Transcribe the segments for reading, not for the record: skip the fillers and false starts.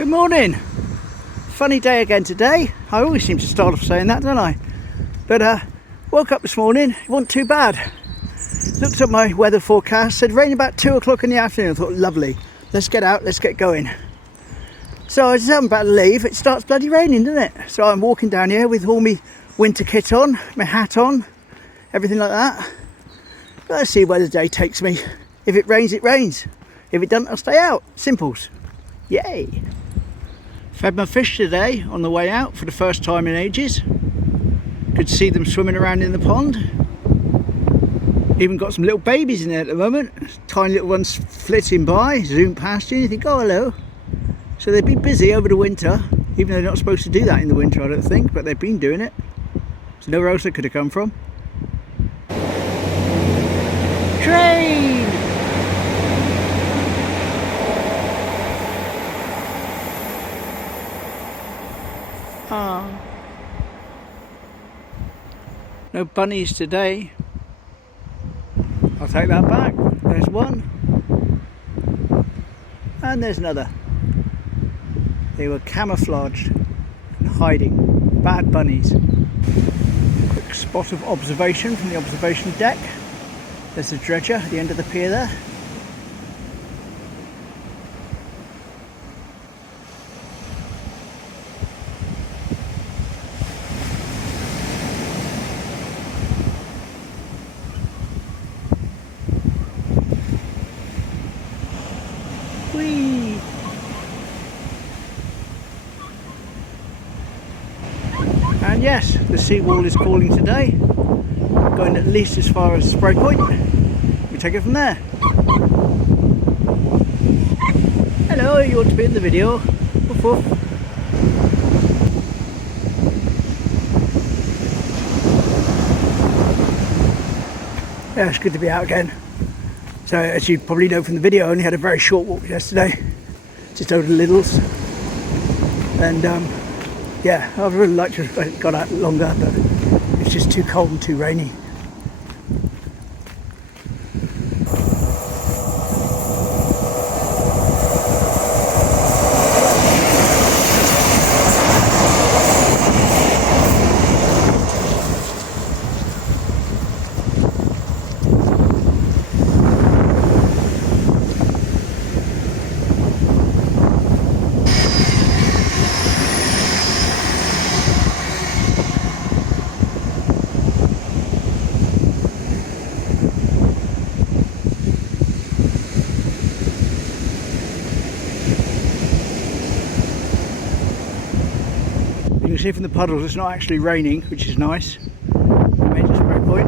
Good morning. Funny day again today. I always seem to start off saying that, don't I? But woke up this morning, it wasn't too bad. Looked at my weather forecast, said rain about 2 o'clock in the afternoon. I thought, lovely, let's get out, let's get going. So I just am about to leave, it starts bloody raining, doesn't it? So I'm walking down here with all my winter kit on, my hat on, everything like that. But let's see where the day takes me. If it rains, it rains. If it doesn't, I'll stay out. Simples. Yay. Fed my fish today on the way out for the first time in ages. Could see them swimming around in the pond. Even got some little babies in there at the moment. Tiny little ones flitting by, zoom past you and you think, oh hello. So they've been busy over the winter, even though they're not supposed to do that in the winter I don't think, but they've been doing it. There's nowhere else they could have come from. Train! No bunnies today. I'll take that back. There's one. And there's another. They were camouflaged and hiding. Bad bunnies. Quick spot of observation from the observation deck. There's the dredger at the end of the pier there. Whee! And yes, the seawall is calling today, going at least as far as Spray Point. We take it from there. Hello, you want to be in the video? Woof woof. Yeah, it's good to be out again. So as you probably know from the video, I only had a very short walk yesterday, just over the Liddles. And yeah, I'd really like to have got out longer, but it's just too cold and too rainy. You can see from the puddles it's not actually raining, which is nice. We made it to Spray Point.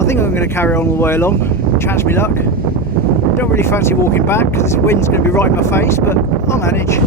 I think I'm going to carry on all the way along, chance me luck. Don't really fancy walking back because this wind's going to be right in my face, but I'll manage.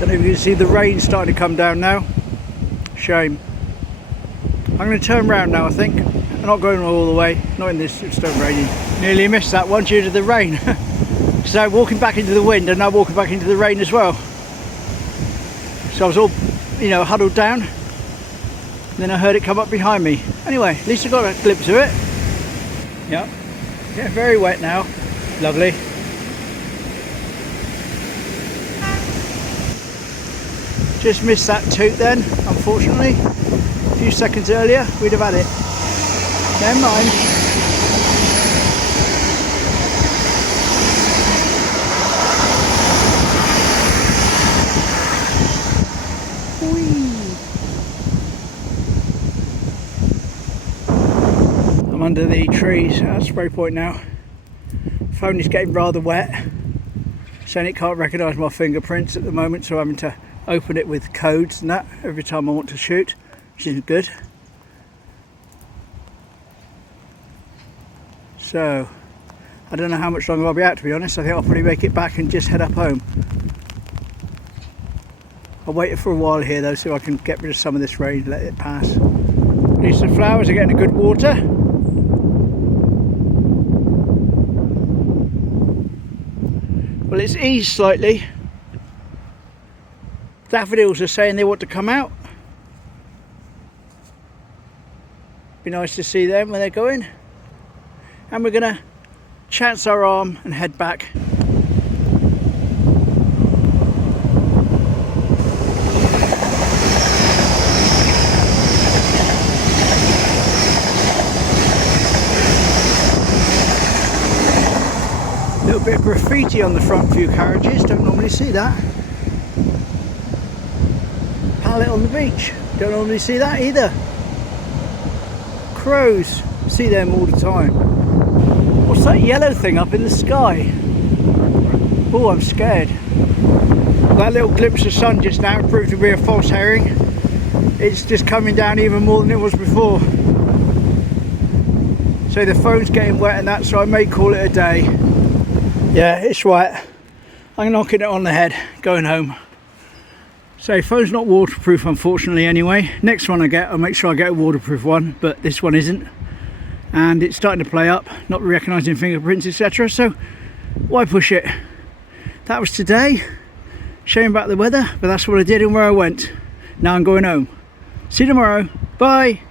Don't know if you can see the rain starting to come down now. Shame. I'm going to turn around now I think. I'm not going all the way, not in this, it's still raining. Nearly missed that one due to the rain. So walking back into the wind and now walking back into the rain as well. So I was all, huddled down. And then I heard it come up behind me. Anyway, at least I got a glimpse of it. Yep. Getting very wet now. Lovely. Just missed that toot then, unfortunately. A few seconds earlier, we'd have had it. Never mind. I'm under the trees at spray point now. Phone is getting rather wet, saying it can't recognise my fingerprints at the moment, so I'm having to open it with codes and that every time I want to shoot, which isn't good. So I don't know how much longer I'll be out, to be honest. I think I'll probably make it back and just head up home. I'll wait for a while here though, so I can get rid of some of this rain, let it pass. At least the flowers are getting a good water. Well, it's eased slightly. Daffodils are saying they want to come out. Be nice to see them when they're going. And we're gonna chance our arm and head back. A little bit of graffiti on the front few carriages, don't normally see that. Pallet on the beach, don't normally see that either. Crows, see them all the time. What's that yellow thing up in the sky? Oh, I'm scared. That little glimpse of sun just now proved to be a false herring. It's just coming down even more than it was before. So the phone's getting wet and that, so I may call it a day. Yeah, it's wet. I'm knocking it on the head, going home. So phone's not waterproof, unfortunately, anyway. Next one I get, I'll make sure I get a waterproof one, but this one isn't. And it's starting to play up, not recognising fingerprints, etc. So why push it? That was today. Shame about the weather, but that's what I did and where I went. Now I'm going home. See you tomorrow. Bye.